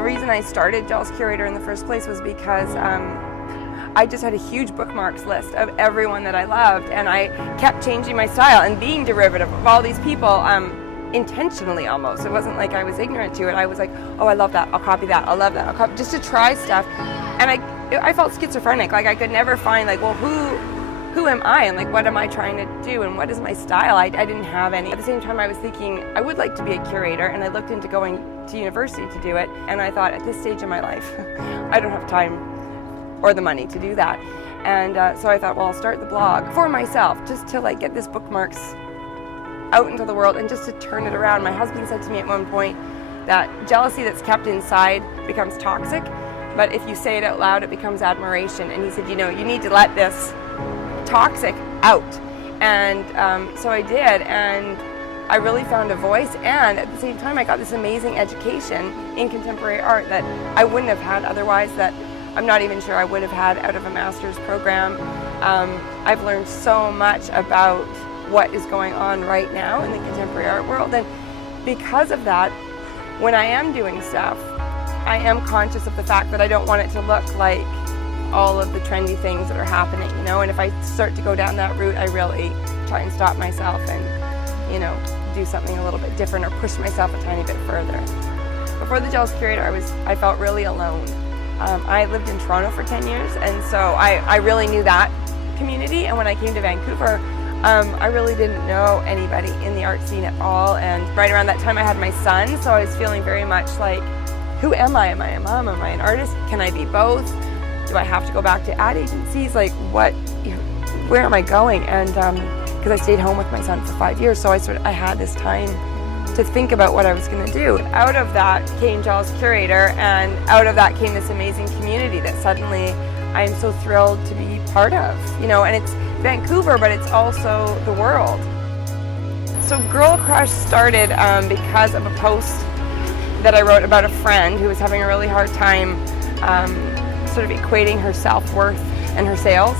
reason I started Jealous Curator in the first place was because I just had a huge bookmarks list of everyone that I loved, and I kept changing my style and being derivative of all these people intentionally almost. It wasn't like I was ignorant to it. I was like, oh, I love that, I'll copy that, I love that, I'll copy, just to try stuff. And I felt schizophrenic, like I could never find like, well, who am I, and like what am I trying to do, and what is my style? I didn't have any. At the same time I was thinking I would like to be a curator, and I looked into going to university to do it, and I thought at this stage in my life I don't have time or the money to do that. And so I thought, well, I'll start the blog for myself, just to like get this bookmarks out into the world and just to turn it around. My husband said to me at one point that jealousy that's kept inside becomes toxic, but if you say it out loud, it becomes admiration. And he said, you know, you need to let this toxic out. And so I did, and I really found a voice, and at the same time I got this amazing education in contemporary art that I wouldn't have had otherwise, that I'm not even sure I would have had out of a master's program. I've learned so much about what is going on right now in the contemporary art world, and because of that, when I am doing stuff, I am conscious of the fact that I don't want it to look like all of the trendy things that are happening, you know, and if I start to go down that route, I really try and stop myself and, you know, do something a little bit different or push myself a tiny bit further. Before the Jealous Curator, I felt really alone. I lived in Toronto for 10 years, and so I really knew that community, and when I came to Vancouver, I really didn't know anybody in the art scene at all, and right around that time I had my son, so I was feeling very much like, who am I? Am I a mom? Am I an artist? Can I be both? Do I have to go back to ad agencies? Like what, you know, where am I going? And because I stayed home with my son for 5 years, so I had this time to think about what I was going to do. Out of that came Jealous Curator, and out of that came this amazing community that suddenly I'm so thrilled to be part of. You know, and it's Vancouver, but it's also the world. So Girl Crush started because of a post that I wrote about a friend who was having a really hard time sort of equating her self-worth and her sales.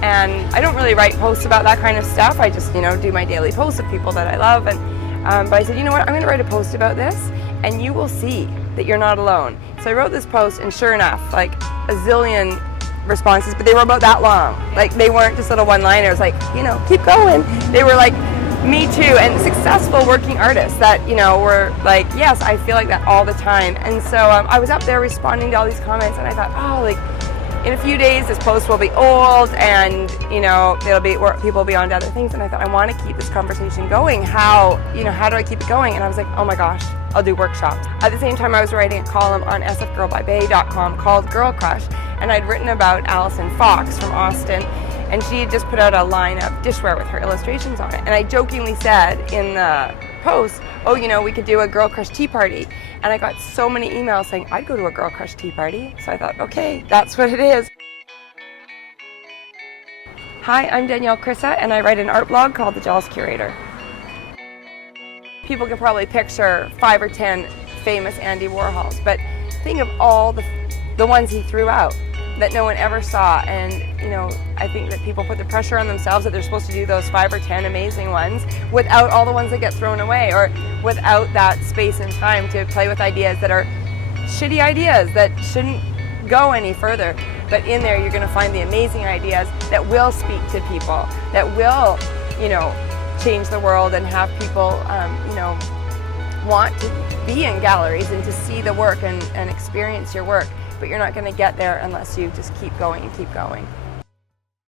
And I don't really write posts about that kind of stuff. I just, you know, do my daily posts of people that I love. And but I said, you know what, I'm going to write a post about this, and you will see that you're not alone. So I wrote this post, and sure enough, like a zillion responses, but they were about that long. Like they weren't just little one-liners, like, you know, keep going. They were like, me too, and successful working artists that, you know, were like, yes, I feel like that all the time. And so I was up there responding to all these comments, and I thought, oh, like in a few days this post will be old, and you know, it'll be, or people will be on to other things. And I thought, I want to keep this conversation going. How, you know, how do I keep it going? And I was like, oh my gosh, I'll do workshops. At the same time, I was writing a column on sfgirlbybay.com called Girl Crush, and I'd written about Allison Fox from Austin, and she had just put out a line of dishware with her illustrations on it. And I jokingly said in the post, oh, you know, we could do a Girl Crush tea party. And I got so many emails saying, I'd go to a Girl Crush tea party. So I thought, okay, that's what it is. Hi, I'm Danielle Krysa, and I write an art blog called The Jealous Curator. People can probably picture 5 or 10 famous Andy Warhols, but think of all the ones he threw out that no one ever saw. And you know, I think that people put the pressure on themselves that they're supposed to do those 5 or 10 amazing ones without all the ones that get thrown away, or without that space and time to play with ideas that are shitty ideas that shouldn't go any further. But in there you're going to find the amazing ideas that will speak to people, that will, you know, change the world and have people, you know, want to be in galleries and to see the work and experience your work. But you're not going to get there unless you just keep going and keep going.